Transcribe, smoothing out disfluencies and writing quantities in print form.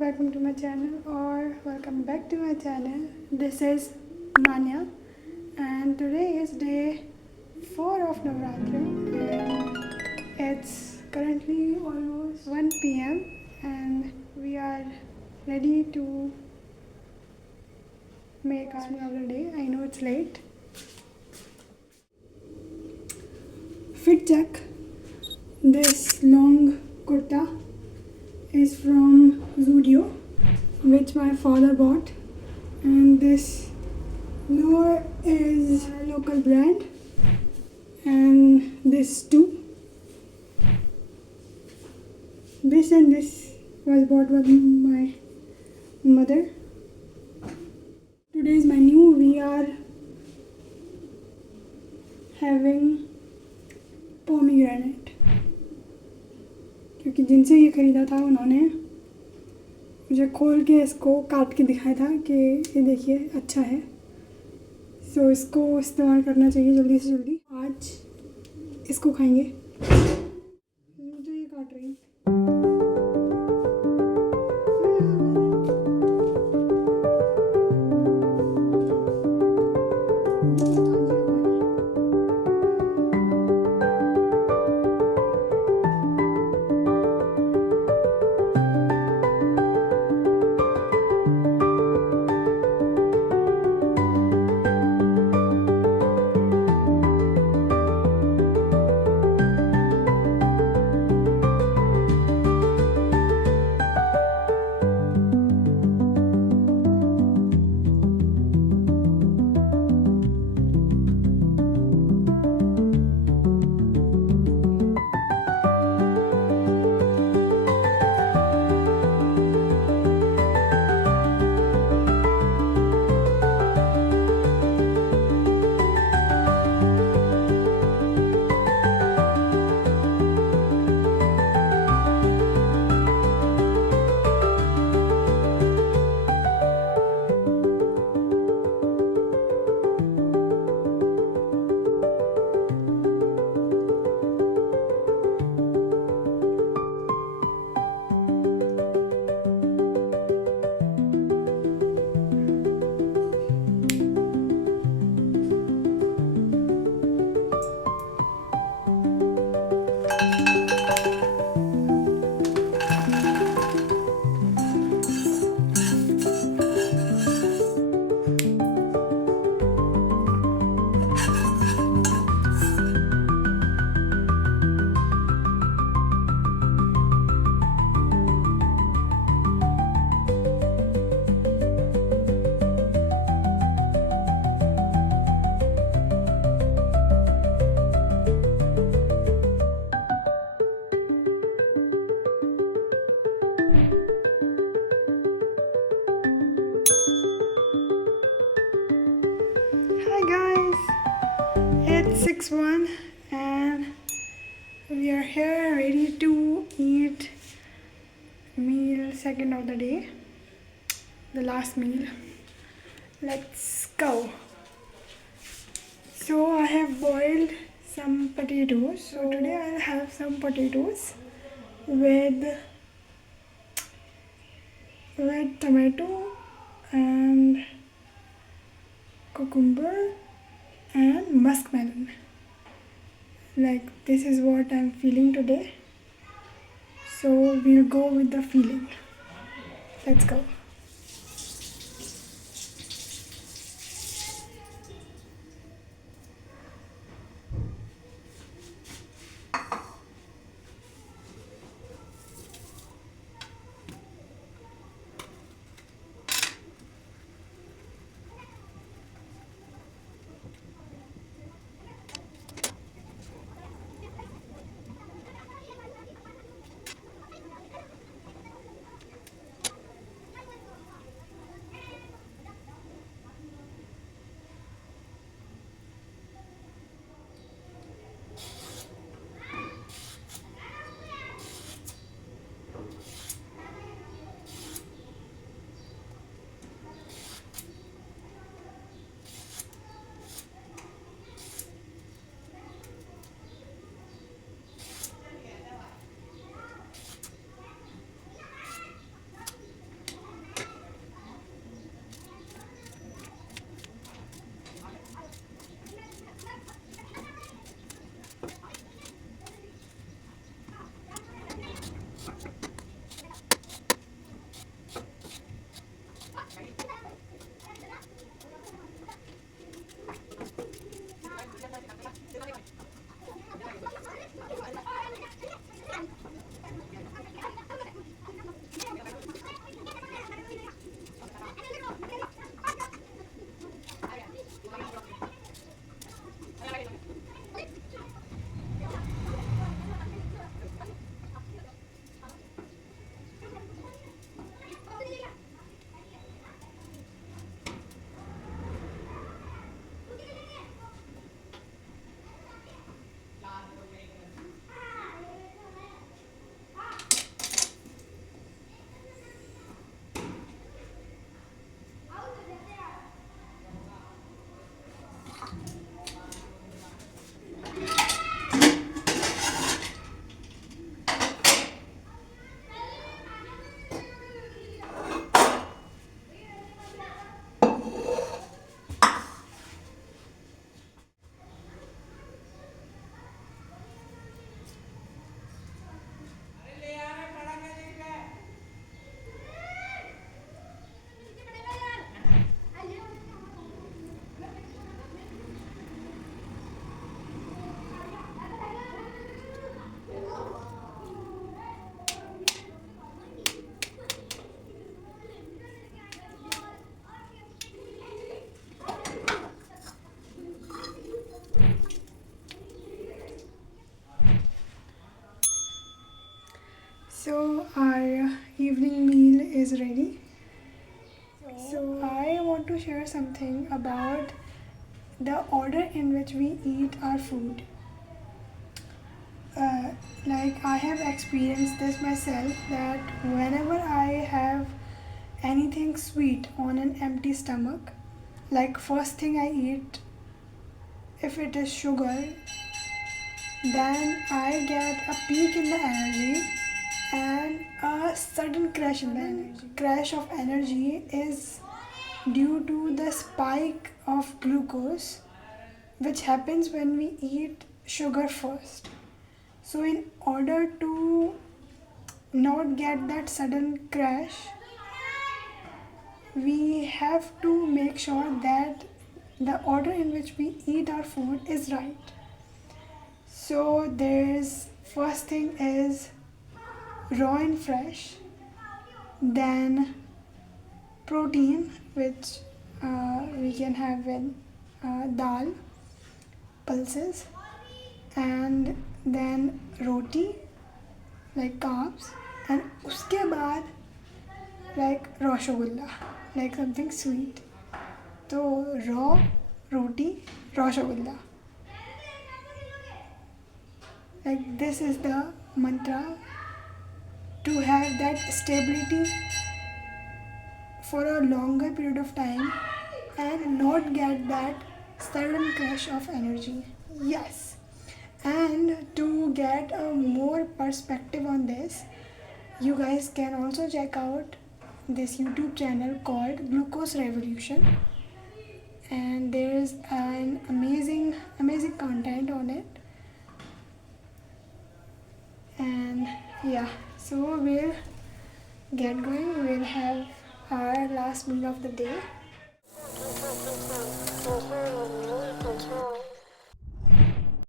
welcome to my channel or welcome back to my channel. This is Mannya and today is day 4 of Navratri and it's currently almost 1 p.m. and we are ready to make our other day. I know it's late. Fit check. This long kurta is from Zudio, which my father bought, and this lower is a local brand, and this too. This and this was bought by my mother. Today's menu, we are having pomegranate, क्योंकि जिनसे ये ख़रीदा था उन्होंने मुझे खोल के इसको काट के दिखाया था कि ये देखिए अच्छा है, सो इसको इस्तेमाल करना चाहिए जल्दी से जल्दी। आज इसको खाएंगे। मुझे ये काट रही हूँ। Hi guys, it's 6:01 and we are here ready to eat meal second of the day, the last meal. Let's go. So I have boiled some potatoes. So today I'll have some potatoes with tomato and cucumber and muskmelon. Like, this is what I'm feeling today, so we'll go with the feeling. Let's go. share something about the order in which we eat our food. Uh, like I have experienced this myself, that whenever I have anything sweet on an empty stomach, like first thing I eat, if it is sugar, then I get a peak in the energy and a sudden crash in the energy. Crash of energy is due to the spike of glucose which happens when we eat sugar first. So, in order to not get that sudden crash, we have to make sure that the order in which we eat our food is right. So, there's first thing is raw and fresh, then protein, which we can have in dal, pulses, and then roti, like carbs, and uske baad like rasgulla, like something sweet. So raw, roti, rasgulla. Like this is the mantra to have that stability for a longer period of time and not get that sudden crash of energy. Yes. And to get a more perspective on this, you guys can also check out this YouTube channel called Glucose Revolution, and there's an amazing content on it. And yeah, so we'll get going. We'll have our last meal of the day.